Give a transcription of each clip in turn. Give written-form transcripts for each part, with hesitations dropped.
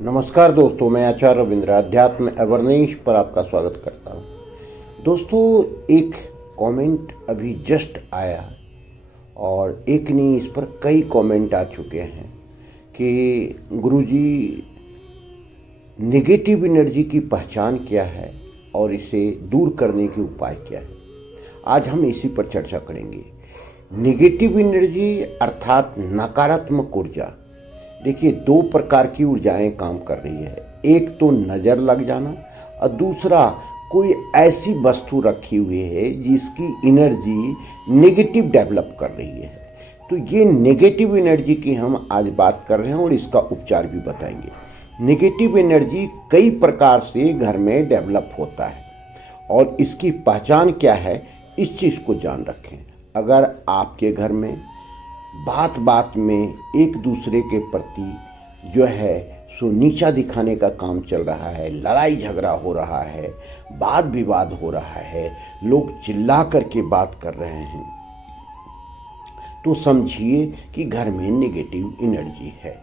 नमस्कार दोस्तों, मैं आचार्य रविंद्र अध्यात्म अवर्नेश पर आपका स्वागत करता हूँ। दोस्तों, एक कमेंट अभी जस्ट आया और एक नहीं, इस पर कई कमेंट आ चुके हैं कि गुरुजी, नेगेटिव एनर्जी की पहचान क्या है और इसे दूर करने के उपाय क्या है। आज हम इसी पर चर्चा करेंगे। नेगेटिव एनर्जी अर्थात नकारात्मक ऊर्जा। देखिए, दो प्रकार की ऊर्जाएं काम कर रही है। एक तो नज़र लग जाना और दूसरा कोई ऐसी वस्तु रखी हुई है जिसकी एनर्जी नेगेटिव डेवलप कर रही है। तो ये नेगेटिव एनर्जी की हम आज बात कर रहे हैं और इसका उपचार भी बताएंगे। नेगेटिव एनर्जी कई प्रकार से घर में डेवलप होता है और इसकी पहचान क्या है, इस चीज़ को जान रखें। अगर आपके घर में बात बात में एक दूसरे के प्रति जो है सो नीचा दिखाने का काम चल रहा है, लड़ाई झगड़ा हो रहा है, वाद विवाद हो रहा है, लोग चिल्ला करके बात कर रहे हैं, तो समझिए कि घर में नेगेटिव एनर्जी है।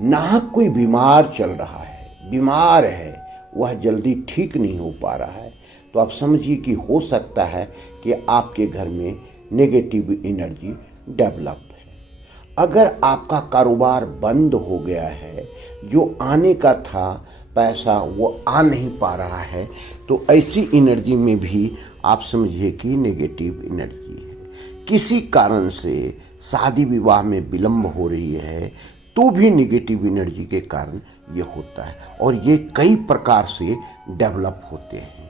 नाहक कोई बीमार चल रहा है, बीमार है, वह जल्दी ठीक नहीं हो पा रहा है, तो आप समझिए कि हो सकता है कि आपके घर में नेगेटिव एनर्जी डेवलप है। अगर आपका कारोबार बंद हो गया है, जो आने का था पैसा वो आ नहीं पा रहा है, तो ऐसी एनर्जी में भी आप समझिए कि नेगेटिव एनर्जी है। किसी कारण से शादी विवाह में विलंब हो रही है, तो भी नेगेटिव एनर्जी के कारण ये होता है और ये कई प्रकार से डेवलप होते हैं।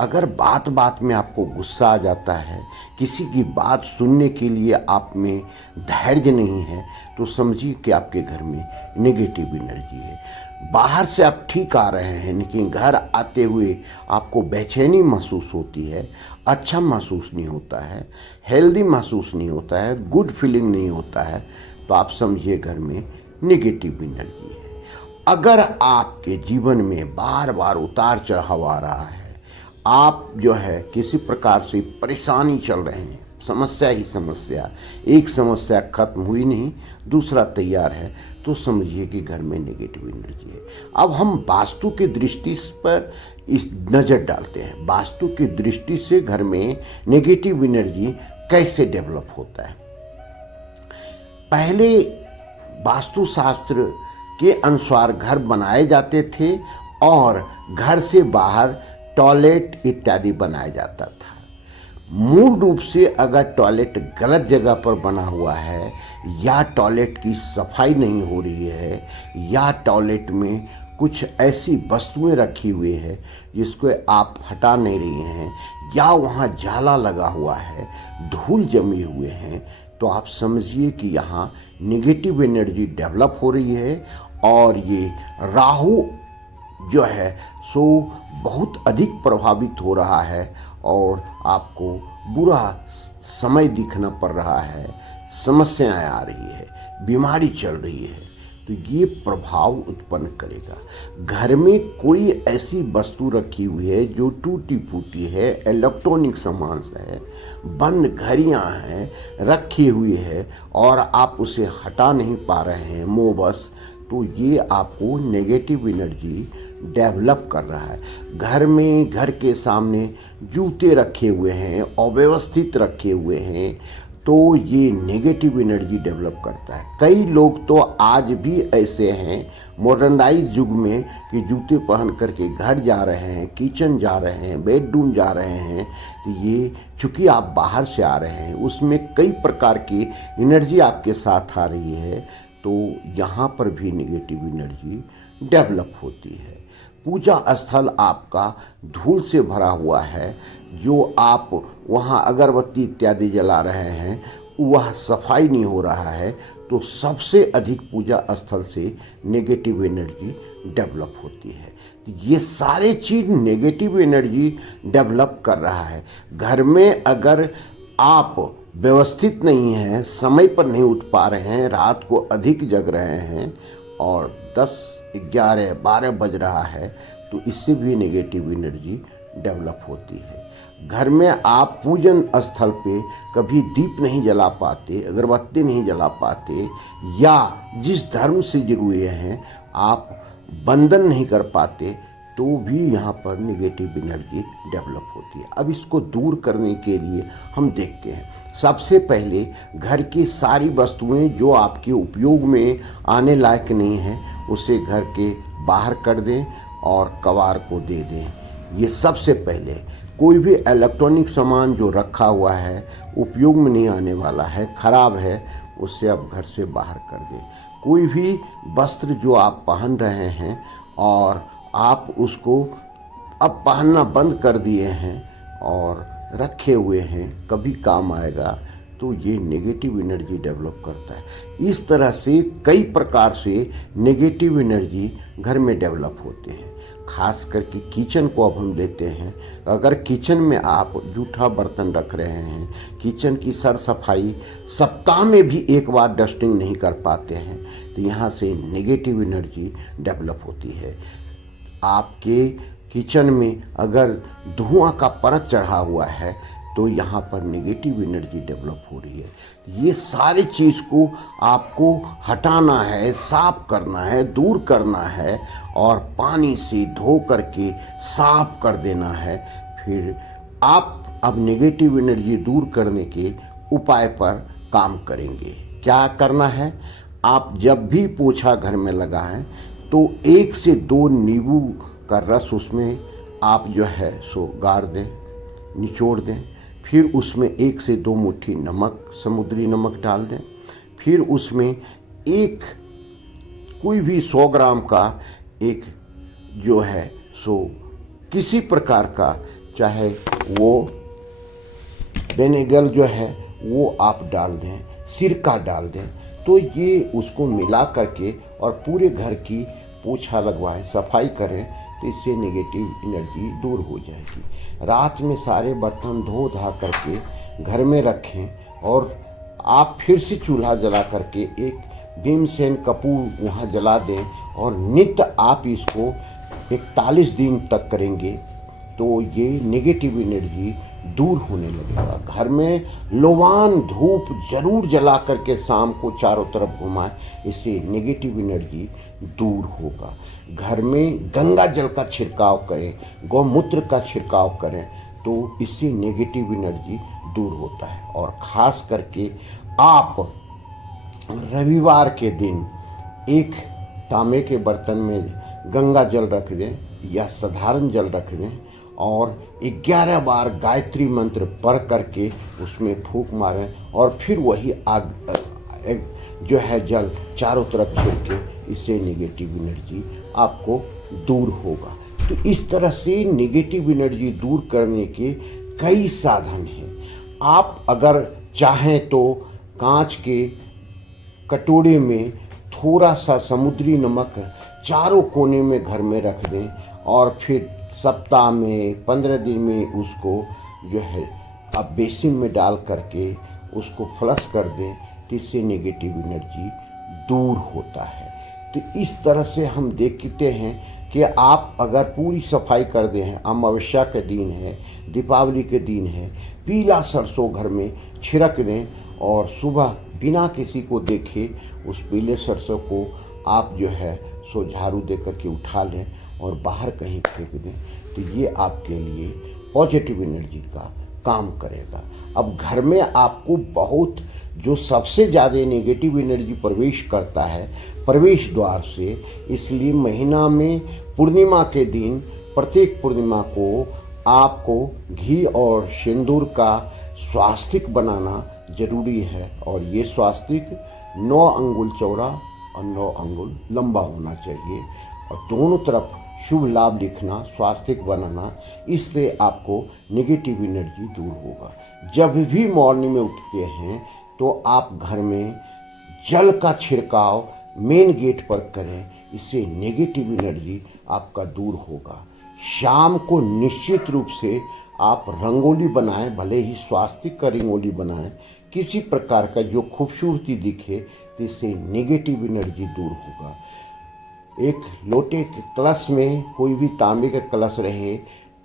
अगर बात बात में आपको गुस्सा आ जाता है, किसी की बात सुनने के लिए आप में धैर्य नहीं है, तो समझिए कि आपके घर में नेगेटिव एनर्जी है। बाहर से आप ठीक आ रहे हैं, लेकिन घर आते हुए आपको बेचैनी महसूस होती है, अच्छा महसूस नहीं होता है, हेल्दी महसूस नहीं होता है, गुड फीलिंग नहीं होता है, तो आप समझिए घर में नेगेटिव एनर्जी है। अगर आपके जीवन में बार बार उतार चढ़ाव आ रहा है, आप जो है किसी प्रकार से परेशानी चल रहे हैं, समस्या ही समस्या, एक समस्या खत्म हुई नहीं, दूसरा तैयार है, तो समझिए कि घर में नेगेटिव एनर्जी है। अब हम वास्तु की दृष्टि पर इस नज़र डालते हैं। वास्तु की दृष्टि से घर में नेगेटिव एनर्जी कैसे डेवलप होता है। पहले वास्तुशास्त्र के अनुसार घर बनाए जाते थे और घर से बाहर टॉयलेट इत्यादि बनाया जाता था। मूल रूप से अगर टॉयलेट गलत जगह पर बना हुआ है, या टॉयलेट की सफाई नहीं हो रही है, या टॉयलेट में कुछ ऐसी वस्तुएं रखी हुई है जिसको आप हटा नहीं रही हैं, या वहाँ जाला लगा हुआ है, धूल जमी हुए हैं, तो आप समझिए कि यहाँ नेगेटिव एनर्जी डेवलप हो रही है और ये राहु जो है सो बहुत अधिक प्रभावित हो रहा है और आपको बुरा समय दिखना पड़ रहा है, समस्याएं आ रही है, बीमारी चल रही है, तो ये प्रभाव उत्पन्न करेगा। घर में कोई ऐसी वस्तु रखी हुई है जो टूटी फूटी है, इलेक्ट्रॉनिक सामान है, बंद घड़ियाँ हैं रखी हुई है और आप उसे हटा नहीं पा रहे हैं मोबस, तो ये आपको नेगेटिव एनर्जी डेवलप कर रहा है। घर में, घर के सामने जूते रखे हुए हैं, अव्यवस्थित रखे हुए हैं, तो ये नेगेटिव एनर्जी डेवलप करता है। कई लोग तो आज भी ऐसे हैं मॉडर्नाइज युग में कि जूते पहन करके घर जा रहे हैं, किचन जा रहे हैं, बेडरूम जा रहे हैं, तो ये चूँकि आप बाहर से आ रहे हैं, उसमें कई प्रकार की एनर्जी आपके साथ आ रही है, तो यहाँ पर भी नेगेटिव एनर्जी डेवलप होती है। पूजा स्थल आपका धूल से भरा हुआ है, जो आप वहाँ अगरबत्ती इत्यादि जला रहे हैं, वह सफाई नहीं हो रहा है, तो सबसे अधिक पूजा स्थल से नेगेटिव एनर्जी डेवलप होती है। ये सारे चीज़ नेगेटिव एनर्जी डेवलप कर रहा है। घर में अगर आप व्यवस्थित नहीं हैं, समय पर नहीं उठ पा रहे हैं, रात को अधिक जग रहे हैं और 10, 11, 12 बज रहा है, तो इससे भी नेगेटिव एनर्जी डेवलप होती है। घर में आप पूजन स्थल पे कभी दीप नहीं जला पाते, अगरबत्ती नहीं जला पाते, या जिस धर्म से जुड़े हैं आप बंधन नहीं कर पाते तो भी यहाँ पर नेगेटिव एनर्जी डेवलप होती है। अब इसको दूर करने के लिए हम देखते हैं, सबसे पहले घर की सारी वस्तुएं जो आपके उपयोग में आने लायक नहीं हैं उसे घर के बाहर कर दें और कबाड़ को दे दें। ये सबसे पहले। कोई भी इलेक्ट्रॉनिक सामान जो रखा हुआ है, उपयोग में नहीं आने वाला है, ख़राब है, उससे आप घर से बाहर कर दें। कोई भी वस्त्र जो आप पहन रहे हैं और आप उसको अब पहनना बंद कर दिए हैं और रखे हुए हैं, कभी काम आएगा, तो ये नेगेटिव एनर्जी डेवलप करता है। इस तरह से कई प्रकार से नेगेटिव एनर्जी घर में डेवलप होते हैं। खास करके किचन को अब हम लेते हैं। अगर किचन में आप जूठा बर्तन रख रहे हैं, किचन की सर सफाई सप्ताह में भी एक बार डस्टिंग नहीं कर पाते हैं, तो यहाँ से नेगेटिव एनर्जी डेवलप होती है। आपके किचन में अगर धुआं का परत चढ़ा हुआ है तो यहाँ पर नेगेटिव एनर्जी डेवलप हो रही है। ये सारी चीज़ को आपको हटाना है, साफ करना है, दूर करना है और पानी से धो करके साफ कर देना है। फिर आप अब नेगेटिव एनर्जी दूर करने के उपाय पर काम करेंगे। क्या करना है? आप जब भी पोछा घर में लगाएं तो 1 से 2 नींबू का रस उसमें आप जो है सो गाड़ दें, निचोड़ दें। फिर उसमें 1 से 2 मुट्ठी नमक, समुद्री नमक डाल दें। फिर उसमें एक कोई भी 100 ग्राम का एक जो है सो किसी प्रकार का, चाहे वो विनेगर जो है वो आप डाल दें, सिरका डाल दें, तो ये उसको मिला करके और पूरे घर की पोछा लगवाएं, सफाई करें, तो इससे नेगेटिव एनर्जी दूर हो जाएगी। रात में सारे बर्तन धो धा करके घर में रखें और आप फिर से चूल्हा जला करके एक भीमसेन कपूर वहाँ जला दें और नित्य आप इसको 41 दिन तक करेंगे तो ये नेगेटिव एनर्जी दूर होने लगेगा। घर में लोवान धूप जरूर जला करके शाम को चारों तरफ घुमाएं, इससे नेगेटिव एनर्जी दूर होगा। घर में गंगा जल का छिड़काव करें, गौमूत्र का छिड़काव करें, तो इससे नेगेटिव एनर्जी दूर होता है। और ख़ास करके आप रविवार के दिन एक तांबे के बर्तन में गंगा जल रख दें या साधारण जल रख दें और 11 बार गायत्री मंत्र पढ़ करके उसमें फूंक मारें और फिर वही आग जो है जल चारों तरफ छिड़के, इससे नेगेटिव एनर्जी आपको दूर होगा। तो इस तरह से नेगेटिव एनर्जी दूर करने के कई साधन हैं। आप अगर चाहें तो कांच के कटोरे में थोड़ा सा समुद्री नमक चारों कोने में घर में रख दें और फिर सप्ताह में 15 दिन में उसको जो है आप बेसिन में डाल करके उसको फ्लश कर दें, तो इससे नेगेटिव एनर्जी दूर होता है। तो इस तरह से हम देखते हैं कि आप अगर पूरी सफाई कर दें हैं, अमावस्या के दिन है, दीपावली के दिन है, पीला सरसों घर में छिड़क दें और सुबह बिना किसी को देखे उस पीले सरसों को आप जो है सो झाड़ू दे करके उठा लें और बाहर कहीं फेंक दें, तो ये आपके लिए पॉजिटिव एनर्जी का काम करेगा। अब घर में आपको बहुत जो सबसे ज़्यादा नेगेटिव एनर्जी प्रवेश करता है प्रवेश द्वार से, इसलिए महीना में पूर्णिमा के दिन प्रत्येक पूर्णिमा को आपको घी और सिंदूर का स्वास्तिक बनाना जरूरी है और ये स्वास्तिक 9 अंगुल चौड़ा और 9 अंगुल लंबा होना चाहिए और दोनों तरफ शुभ लाभ लिखना, स्वास्तिक बनाना, इससे आपको नेगेटिव एनर्जी दूर होगा। जब भी मॉर्निंग में उठते हैं तो आप घर में जल का छिड़काव मेन गेट पर करें, इससे नेगेटिव एनर्जी आपका दूर होगा। शाम को निश्चित रूप से आप रंगोली बनाएं, भले ही स्वास्तिक का रंगोली बनाएं, किसी प्रकार का जो खूबसूरती दिखे, तो इससे नेगेटिव एनर्जी दूर होगा। एक लोटे के कलश में कोई भी तांबे का कलश रहे,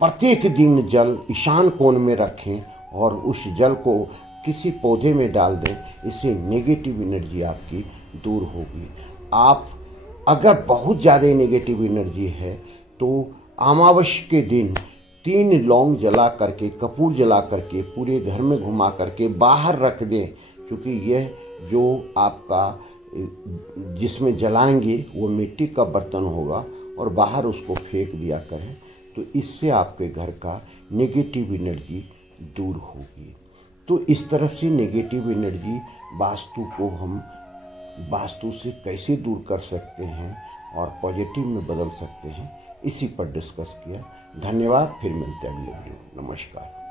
प्रत्येक दिन जल ईशान कोण में रखें और उस जल को किसी पौधे में डाल दें, इससे नेगेटिव एनर्जी आपकी दूर होगी। आप अगर बहुत ज़्यादा नेगेटिव एनर्जी है तो अमावस्या के दिन 3 लौंग जला करके, कपूर जला करके, पूरे घर में घुमा करके बाहर रख दें, क्योंकि यह जो आपका जिसमें जलाएंगे वो मिट्टी का बर्तन होगा और बाहर उसको फेंक दिया करें। तो इससे आपके घर का नेगेटिव एनर्जी दूर होगी। तो इस तरह से नेगेटिव एनर्जी वास्तु से कैसे दूर कर सकते हैं और पॉजिटिव में बदल सकते हैं, इसी पर डिस्कस किया। धन्यवाद। फिर मिलते हैं अगले वीडियो। नमस्कार।